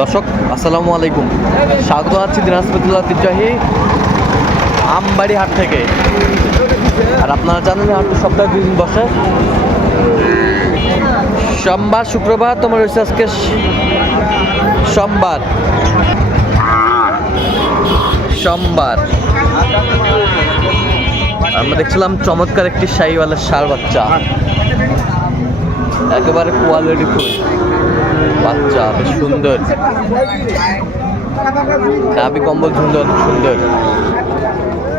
দর্শক, আসসালামু আলাইকুম। স্বাগত আছি দিনাজপুর ঐতিহ্যবাহী আমবাড়ি হাট থেকে। আর আপনারা জানেন হাটটি সপ্তাহে দুই দিন বসে। সোমবার, শুক্রবার, তোমার রয়েছে আজকে সোমবার। সোমবার। আমরা দেখছিলাম চমৎকার একটি শাহিওয়ালের সার বাচ্চা। একেবারে কোয়ালিটি ফুল বাচ্চা বেশ সুন্দর। নাভি কম্বল সুন্দর সুন্দর।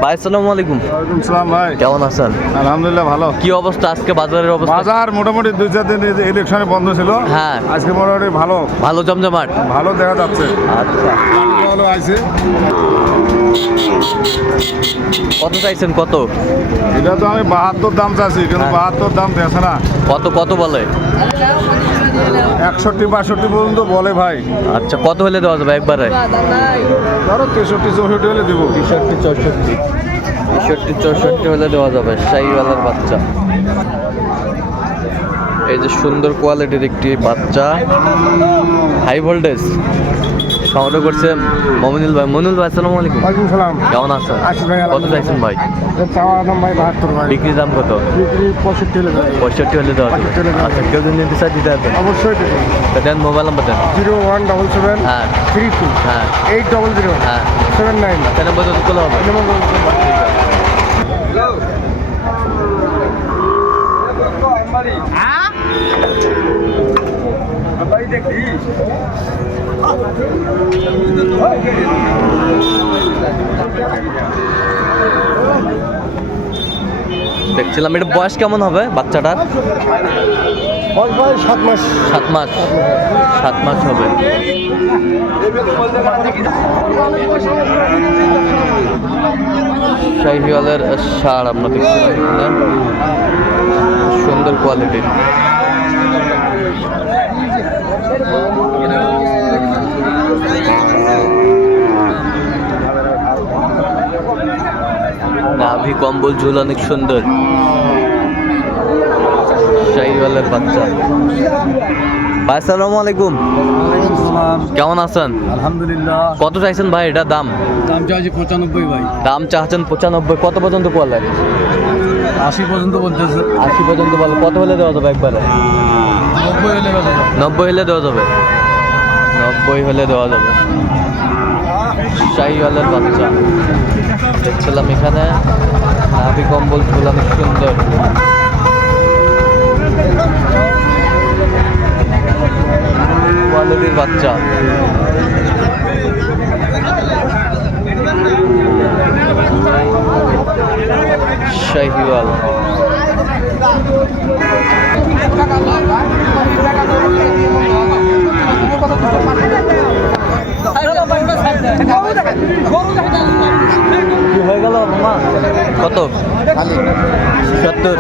ভাই আসসালামু আলাইকুম। সালাম ভাই। কেমন আছেন? আলহামদুলিল্লাহ ভালো। কি অবস্থা আজকে বাজারের অবস্থা? বাজার মোটামুটি দুই চার দিন ইলেকশনে বন্ধ ছিল। হ্যাঁ। আজকে মোটামুটি ভালো। ভালো জমজমাট? ভালো দেখা যাচ্ছে। আচ্ছা। ভালো আছে কত চাইছেন কত? এটা তো আমি বাহাত্তর দাম চাইছি কিন্তু হ্যাঁ। বাহাত্তর দাম দেখে না। কত কত বলে? একষট্টি বাষট্টি পর্যন্ত বলে ভাই। আচ্ছা কত হলে দেওয়া যাবে একবারে? ধরো তেষট্টি চৌষট্টি হলে দেবো। তেষট্টি চৌষট্টি। তেষট্টি চৌষট্টি হলে দেওয়া যাবে শাহিওয়ালার বাচ্চা। এই যে সুন্দর কোয়ালিটির একটি বাচ্চা। হাই ভোল্টেজ সংগ্রহ করছে মমিনুল ভাই। মমিনুল ভাই আসসালামু আলাইকুম। ওয়ালাইকুম সালাম। কেমন আছেন? আছি ভাই, কত চাইছেন ভাই? চাওয়া দাম ভাই বাহাত্তর ভাই। বিক্রির দাম কত? বিক্রি পঁয়ষট্টি হলে পঁয়ষট্টি হলে দেওয়া আচ্ছা কেউ যদি নিতে চায় দিতে পারবেন। অবশ্যই দেন মোবাইল নাম্বার দেন। জিরো ওয়ান ডবল সেভেন হ্যাঁ। থ্রি টু হ্যাঁ। এইট ডবল জিরো হ্যাঁ। Seven nine. তাহলে বলতে তোলা হবে দেখছিলাম এটা বয়স কেমন হবে বাচ্চাটার? সাত মাস। সাত মাস। সাত মাস হবে। শাহিওয়ালের সার আমরা দেখছিলাম সুন্দর কোয়ালিটির নাভি কম্বল ঝুল অনেক সুন্দর। শাহিওয়ালের বাচ্চা। ভাই আসসালামু আলাইকুম। কেমন আছেন? আলহামদুলিল্লাহ। কত চাইছেন ভাই এটা দাম? দাম চাইছি পঁচানব্বই ভাই। দাম চাচ্ছেন পঁচানব্বই। কত পর্যন্ত কোয়াল আশি পর্যন্ত বলতেছে। আশি পর্যন্ত বলো। কত হলে দেওয়া যাবে একবারে? নব্বই হলে নব্বই হলে দেওয়া যাবে। নব্বই হলে দেওয়া যাবে। শাহিওয়ালের বাচ্চা। দেখছিলাম এখানে। নাভি কম্বল অনেক সুন্দর। কোয়ালিটির বাচ্চা। শাহিওয়াল। হয়ে কত সত্তর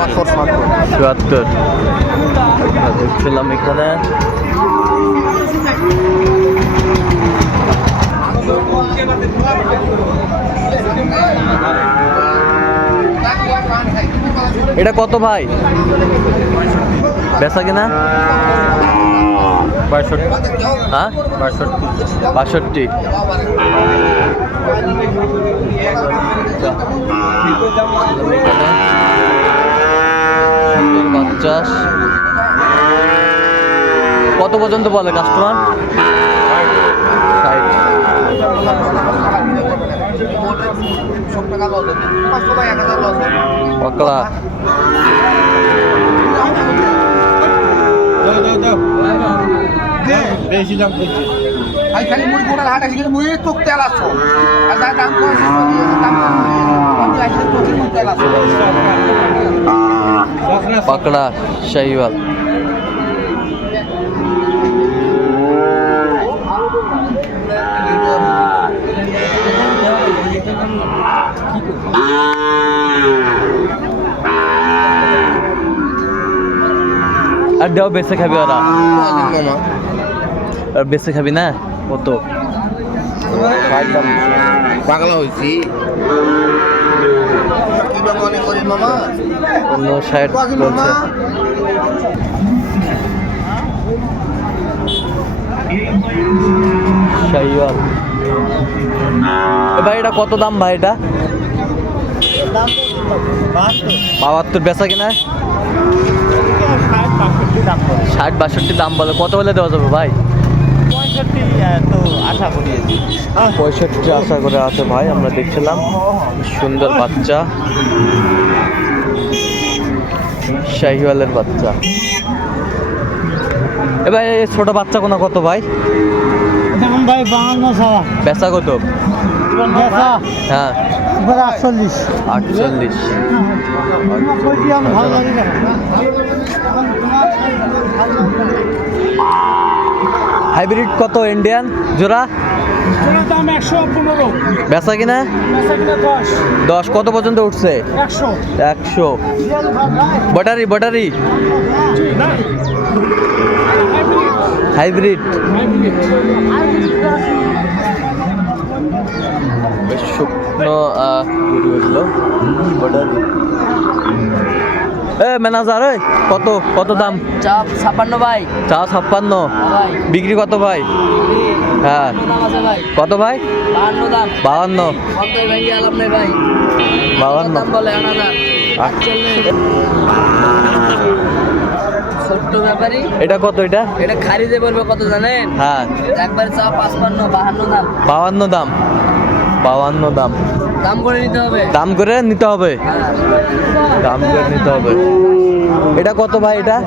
চুয়াত্তর এখানে এটা কত ভাই? বেচা কিনা? বাষট্টি। হ্যাঁ? বাষট্টি। বাষট্টি। পঞ্চাশ। কত পর্যন্ত বলে কাস্টমার ষাট। পকড়া বেশি দাম করছে। আমি খালি মুড়ি কোটার হাট আছে কিন্তু মুড়ি তোক তেল আসছো আর তার দাম পাকড়া শাহিওয়াল। আর বেঁচে খাবে ওরা। আর বেঁচে খাবি না? কত? পাগলা মামা অন্য বলছে। ভাই এটা কত দাম ভাই এটা? বাহাত্তর বেচা কিনা? ষাট বাষট্টি দাম বলে। কত হলে দেওয়া যাবে ভাই? পঁয়ষট্টি আশা করে আছে ভাই আমরা দেখছিলাম। সুন্দর বাচ্চা। শাহিওয়ালের বাচ্চা। এবার এই ছোট বাচ্চা কোনো কত ভাই? ভাই বাহান্ন ছাড়া বেচা কত? হ্যাঁ। আটচল্লিশ। আটচল্লিশ। ভালো লাগে না। হাইব্রিড কত ইন্ডিয়ান জোড়া? দাম একশো পনেরো। বেচা কিনা? দশ। কত পর্যন্ত উঠছে? একশো। Battery battery? হাইব্রিড? শুকনো এ ম্যানেজার এই কত কত দাম? চাপ ছাপ্পান্ন ভাই। চা ছাপ্পান্ন। বিক্রি কত ভাই? হ্যাঁ। কত ভাই? বাহান্ন বাহান্ন। এটা কত এটা? এটা খারিদে পড়বে কত জানেন? হ্যাঁ। একবার চা পাঁচপান্ন বাহান্ন দাম। বাহান্ন দাম। বাহান্ন দাম। দাম করে নিতে হবে? দাম করে নিতে হবে। দাম করে নিতে হবে। এটা কত ভাই এটা?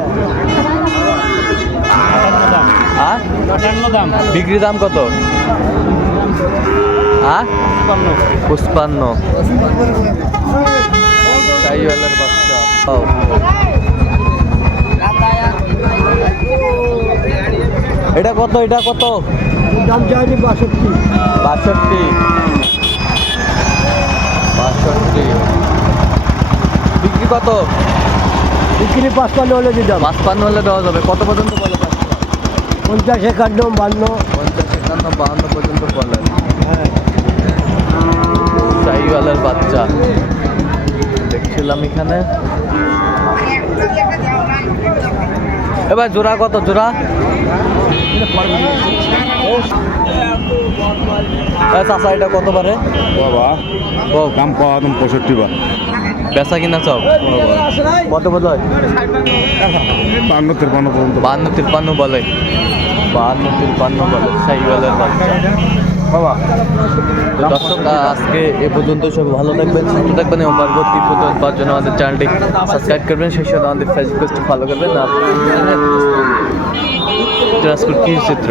দাম। বিক্রি দাম কত? হ্যাঁ পুষ্পান্ন বাচ্চা। এটা কত এটা কত? দাম চাইনি বাষট্টি। বাষট্টি। বাষট্টি। বিক্রি কত? বিক্রি পাঁচপান্ন হলে দিতাম পাঁচপান্ন হলে দেওয়া যাবে। কত পর্যন্ত বলে পঞ্চাশ একান্ন বান্ন। পঞ্চাশ একান্ন বাহান্ন পর্যন্ত বলে। শাহিওয়ালের বাচ্চা। দেখছিলাম এখানে। এবার জোড়া কত জোড়া? এ চাচা এটা কত পারে বাবা ও দাম পাওয়া একদম পঁয়ষট্টি বার। বেচা কিনা সব? কত বলে বান্ন পর্যন্ত। তিপ্পান্ন বলে। বাহান্ন তিপ্পান্ন বলে শাহিওয়ালের বাচ্চা। বাবা। দর্শক, আজকে এ পর্যন্ত সব ভালো থাকবেন, সুস্থ থাকবেন এবং পরবর্তী পর্যন্ত পাওয়ার জন্য আমাদের চ্যানেলটি সাবস্ক্রাইব করবেন, সেই সাথে আমাদের ফেসবুক পেজটি ফলো করবেন। ট্রান্সপোর্ট কি চিত্র